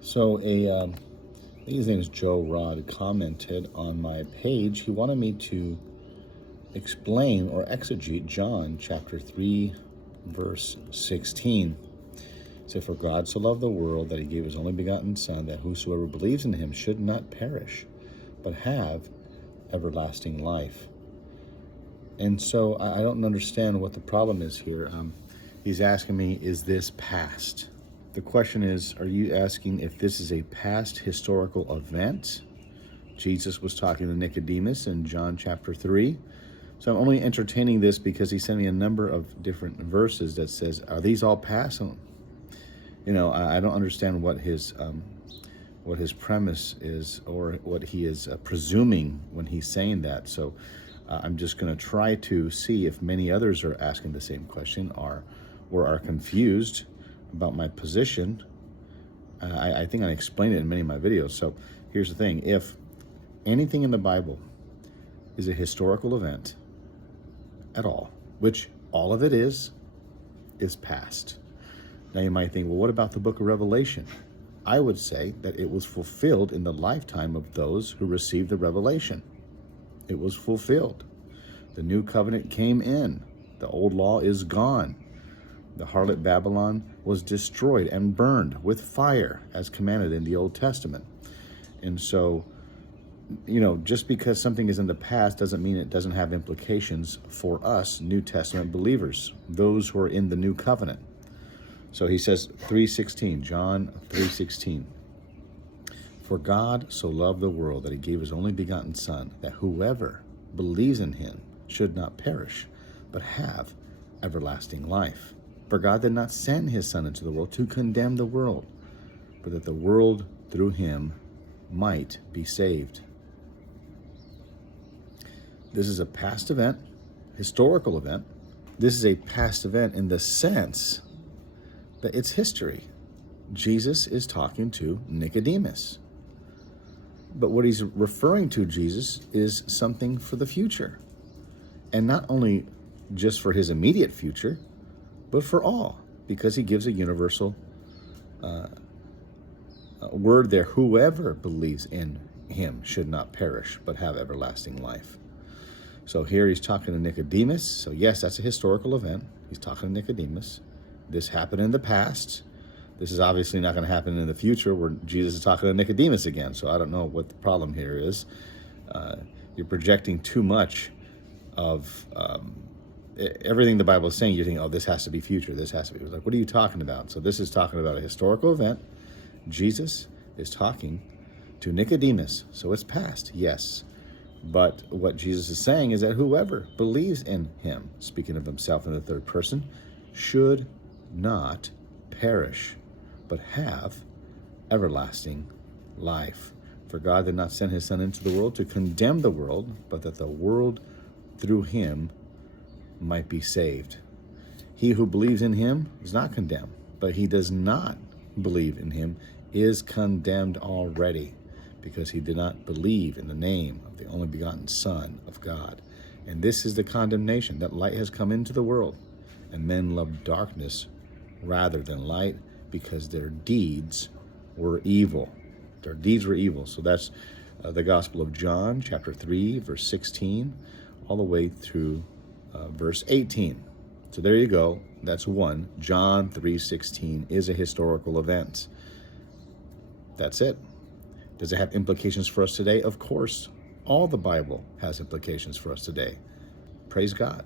So his name is Joe Rod, commented on my page. He wanted me to explain or exegete John chapter 3, verse 16. It said, "For God so loved the world that he gave his only begotten Son, that whosoever believes in him should not perish, but have everlasting life." And so I don't understand what the problem is here. He's asking me, is this past? The question is, are you asking if this is a past historical event? Jesus was talking to Nicodemus in John chapter 3. So I'm only entertaining this because he sent me a number of different verses that says, are these all past? I don't understand what his premise is, or what he is presuming when he's saying that. So I'm just going to try to see if many others are asking the same question or are confused about my position. I think I explained it in many of my videos. So here's the thing. If anything in the Bible is a historical event at all, which all of it is past. Now you might think, well, what about the book of Revelation? I would say that it was fulfilled in the lifetime of those who received the revelation. It was fulfilled. The new covenant came in. The old law is gone. The harlot Babylon was destroyed and burned with fire as commanded in the Old Testament. And so, just because something is in the past doesn't mean it doesn't have implications for us New Testament believers, those who are in the new covenant. So he says, 3:16, John 3:16. "For God so loved the world that he gave his only begotten Son, that whoever believes in him should not perish, but have everlasting life. For God did not send his Son into the world to condemn the world, but that the world through him might be saved." This is a past event, historical event. This is a past event in the sense that it's history. Jesus is talking to Nicodemus. But what he's referring to, Jesus, is something for the future. And not only just for his immediate future, but for all, because he gives a universal word there. Whoever believes in him should not perish, but have everlasting life. So here he's talking to Nicodemus. So yes, that's a historical event. He's talking to Nicodemus. This happened in the past. This is obviously not going to happen in the future, where Jesus is talking to Nicodemus again. So I don't know what the problem here is. You're projecting too much of everything the Bible is saying. You think, oh, this has to be future. This has to be. Like, what are you talking about? So this is talking about a historical event. Jesus is talking to Nicodemus. So it's past, yes. But what Jesus is saying is that whoever believes in him, speaking of himself in the third person, should not perish, but have everlasting life. For God did not send his Son into the world to condemn the world, but that the world through him might be saved. He who believes in him is not condemned, but he does not believe in him is condemned already, because he did not believe in the name of the only begotten Son of God. And this is the condemnation, that light has come into the world, and men loved darkness rather than light, because their deeds were evil. Their deeds were evil. So that's the Gospel of John, chapter 3, verse 16, all the way through verse 18. So there you go. That's one. John 3:16 is a historical event. That's it. Does it have implications for us today? Of course. All the Bible has implications for us today. Praise God.